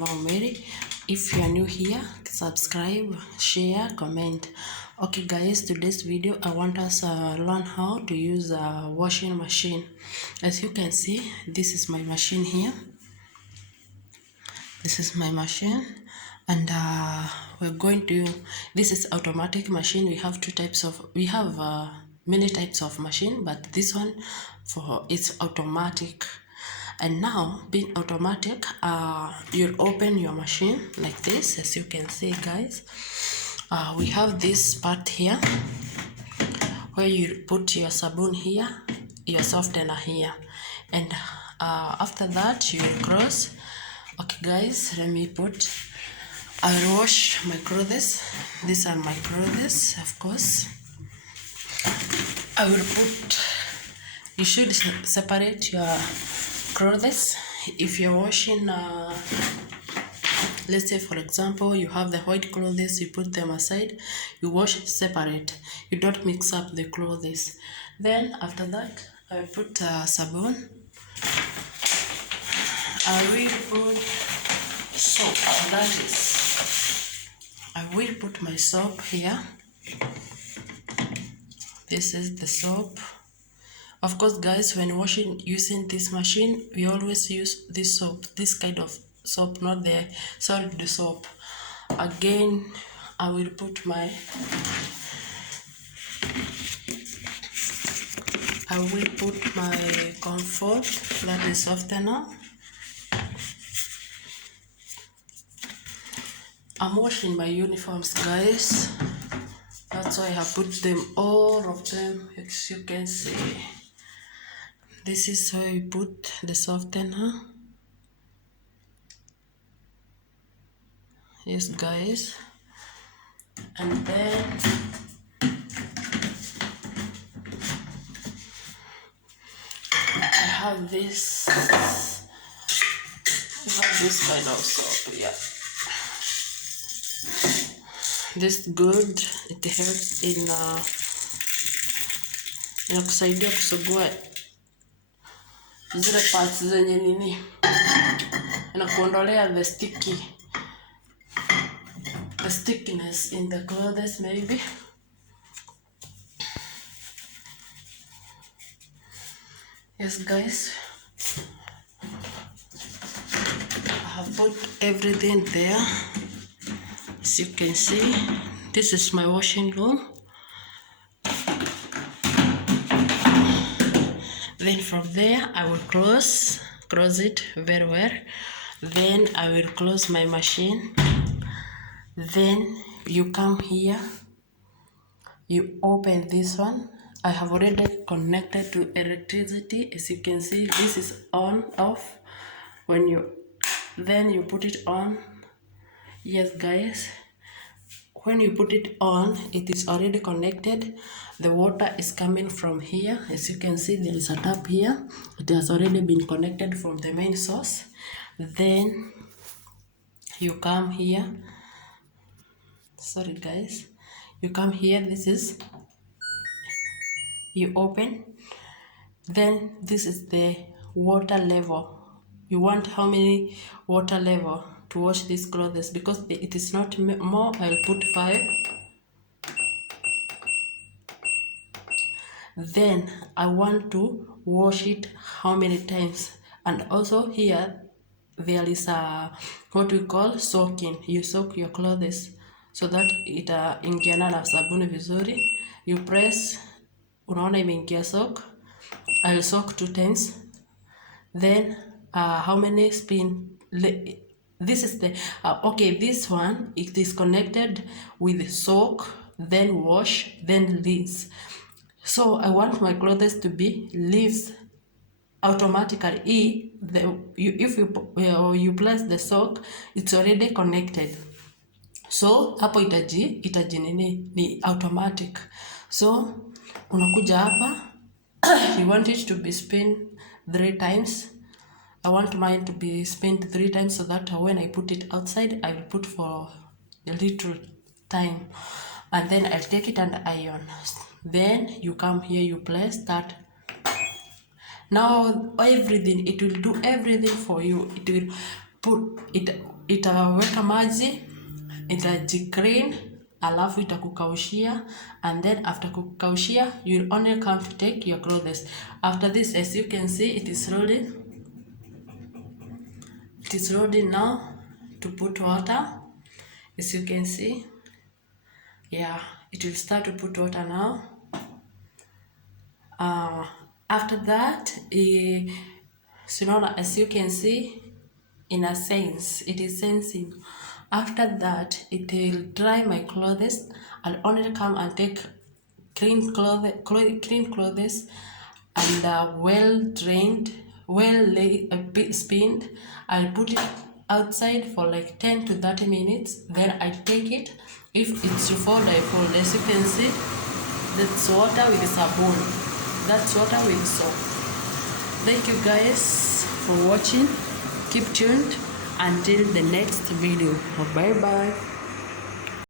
Mom Mary. If you are new here, subscribe, share, comment. Okay guys, today's video I want us learn how to use a washing machine. As you can see, this is my machine here. This is my machine, and we're going to, this is automatic machine. We have many types of machine, but this one it's automatic. And now, being automatic, you'll open your machine like this. As you can see guys, we have this part here where you put your sabun here, your softener here, and after that you will cross. Okay guys, let me put, I'll wash my clothes. These are my clothes, of course. I will put, you should separate your clothes. If you're washing, let's say for example, you have the white clothes, you put them aside, you wash separate. You don't mix up the clothes. Then after that, I will put sabun. I will put soap. That is, I will put my soap here. This is the soap. Of course guys, when washing using this machine, we always use this soap, this kind of soap, not the solid soap. Again, I will put my, comfort, that is softener. I'm washing my uniforms guys, that's why I have put them, all of them, as you can see. This is where you put the softener. Yes guys, and then I have this kind of soap, yeah. This good, it helps in inakusaidia kusugua zile parts zenye nini, inakuondolea the stickiness in the clothes maybe. Yes guys, I have put everything there. As you can see, this is my washing room. Then from there I will close it very well. Then I will close my machine. Then you come here, you open this one. I have already connected to electricity. As you can see, this is on, off. When you put it on. Yes guys, when you put it on, it is already connected. The water is coming from here. As you can see, there is a tap here. It has already been connected from the main source. Then you come here. Sorry guys, you come here. This is, you open. Then this is the water level. You want how many water level to wash these clothes, because it is not more. I'll put 5. Then I want to wash it how many times. And also here there is a what we call soaking. You soak your clothes so that it ingiana na sabuni vizuri. You press, unaona imeingia soak. I'll soak 2 times. Then how many spin? This is the okay, this one, it is connected with soak, then wash, then rinse. So I want my clothes to be rinse automatically. If you place the soak, it's already connected. So hapo itaji ni automatic. So unakuja hapa, you want it to be spin 3 times. I want mine to be spent 3 times, so that when I put it outside, I will put for a little time, and then I'll take it and iron. Then you come here, you place that. Now everything, it will do everything for you. It will itaweka maji, itajiclean, alafu itakukaushia, and then after kukaushia you'll only come to take your clothes. After this, as you can see, it is ready now to put water. As you can see, yeah, it will start to put water now. After that, so as you can see, in a sense, it is sensing. After that, it will dry my clothes. I'll only come and take clean clothes and well drained, spinned. I'll put it outside for like 10 to 30 minutes. Then I take it. If it's fold, I fold. As you can see, that's water with sabun. That's water with soap. Thank you guys for watching. Keep tuned until the next video. Bye bye.